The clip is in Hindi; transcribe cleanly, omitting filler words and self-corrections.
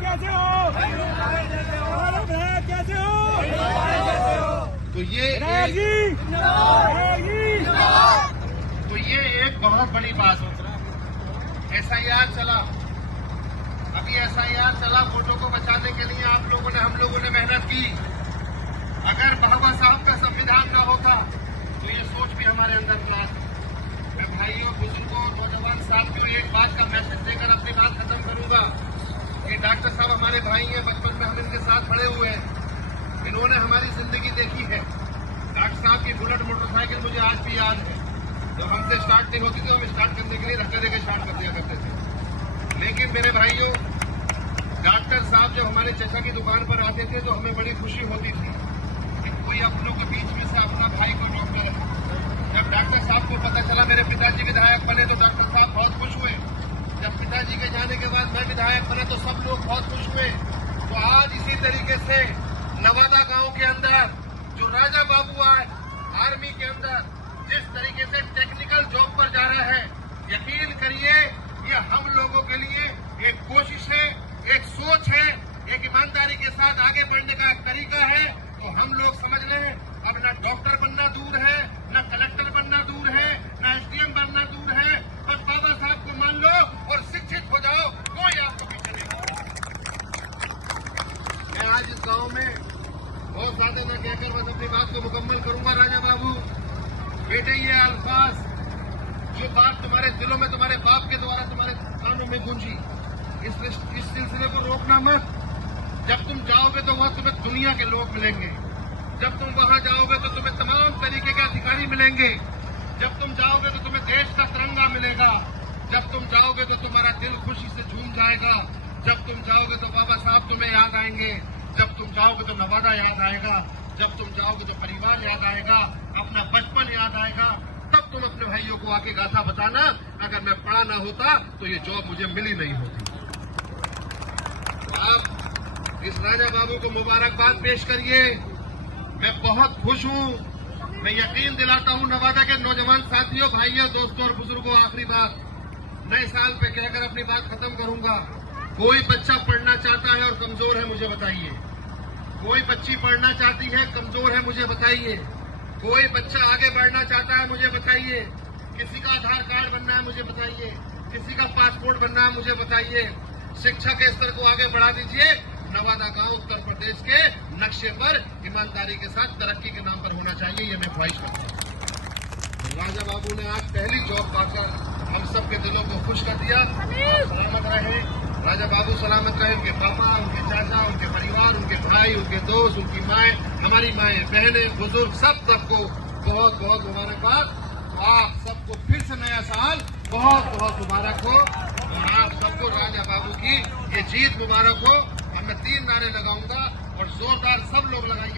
कैसे हो? कैसे हो? तो ये एक बहुत बड़ी बात है। SIR चला, अभी SIR चला, फोटो को बचाने के लिए आप लोगों ने, हम लोगों ने मेहनत की। अगर बाबा साहब का संविधान न होता तो ये सोच भी हमारे अंदर ना। मैं भाइयों, बुजुर्गों, नौजवान साथियों एक बात का मैसेज देकर अपनी बात खत्म करूंगा कि डॉक्टर साहब हमारे भाई हैं, बचपन में हम इनके साथ खड़े हुए हैं। इन्होंने हमारी जिंदगी देखी है। डॉक्टर साहब की बुलेट मोटरसाइकिल मुझे आज भी याद है। तो हमसे स्टार्ट नहीं होती थी, हम स्टार्ट करने के लिए धक्का देकर स्टार्ट कर दिया करते थे। लेकिन मेरे भाइयों, डॉक्टर साहब जब हमारे चचा की दुकान पर आते थे तो हमें बड़ी खुशी होती थी कि कोई अपनों के बीच में से अपना भाई को डॉक्टर है। जब डॉक्टर साहब को पता चला मेरे पिताजी विधायक बने तो डॉक्टर साहब बहुत खुश हुए। जब पिताजी के जाने के बाद मैं विधायक बना तो सब लोग बहुत खुश हुए। तो आज इसी तरीके से नवादा गांव के अंदर जो राजा बाबू आए आर्मी के अंदर जिस तरीके से टेक्निकल जॉब पर जा रहा है, यकीन करिए ये हम लोगों के लिए एक कोशिश है, एक सोच है, एक ईमानदारी के साथ आगे बढ़ने का एक तरीका है। तो हम लोग समझ लें, अब न डॉक्टर बनना दूर है, न कलेक्टर बनना दूर है, न SDM बनना दूर है। बस बाबा साहब को मान लो और शिक्षित हो जाओ, कोई आपको पीछे नहीं। मैं आज इस गांव में बहुत ज्यादा न कहकर बस अपनी बात को मुकम्मल करूंगा। राजा बाबू बेटे, ये अल्फाज जो बात तुम्हारे दिलों में तुम्हारे बाप के द्वारा तुम्हारे कानों में गूंजी, इस सिलसिले को रोकना मत। जब तुम जाओगे तो वहां तुम्हें दुनिया के लोग मिलेंगे। जब तुम वहां जाओगे तो तुम्हें तमाम तरीके के अधिकारी मिलेंगे। जब तुम जाओगे तो तुम्हें देश का तिरंगा मिलेगा। जब तुम जाओगे तो तुम्हारा दिल खुशी से झूम जाएगा। जब तुम जाओगे तो बाबा साहब तुम्हें याद आएंगे। जब तुम जाओगे तो नवादा याद आएगा। जब तुम जाओगे तो परिवार याद आएगा, अपना बचपन याद आएगा। तब तुम अपने भाइयों को आके गाथा बताना, अगर मैं पढ़ा ना होता तो ये जॉब मुझे मिली नहीं होती। आप इस राजा बाबू को मुबारकबाद पेश करिए। मैं बहुत खुश हूं। मैं यकीन दिलाता हूं नवादा के नौजवान साथियों, भाइयों, दोस्तों और बुजुर्गों, आखिरी बात नए साल पे कहकर अपनी बात खत्म करूंगा। कोई बच्चा पढ़ना चाहता है और कमजोर है, मुझे बताइए। कोई बच्ची पढ़ना चाहती है, कमजोर है, मुझे बताइए। कोई बच्चा आगे बढ़ना चाहता है, मुझे बताइए। किसी का आधार कार्ड बनना है, मुझे बताइए। किसी का पासपोर्ट बनना है, मुझे बताइए। शिक्षा के स्तर को आगे बढ़ा दीजिए। नवादा गांव उत्तर प्रदेश के नक्शे पर ईमानदारी के साथ तरक्की के नाम पर होना चाहिए, ये मैं ख्वाहिश करता हूँ। राजा बाबू ने आज पहली जॉब पाकर हम सबके दिलों को खुश कर दिया। सलामत रहे राजा बाबू, सलामत रहे उनके पापा, उनके चाचा, उनके परिवार, उनके भाई, उनके दोस्त, उनकी माएँ, हमारी माएँ, बहनें, बुजुर्ग, सबको बहुत बहुत मुबारकबाद। आप सबको फिर से नया साल बहुत बहुत मुबारक हो और आप सबको राजा बाबू की ये जीत मुबारक हो। और मैं 3 नारे लगाऊंगा और जोरदार सब लोग लगाएंगे।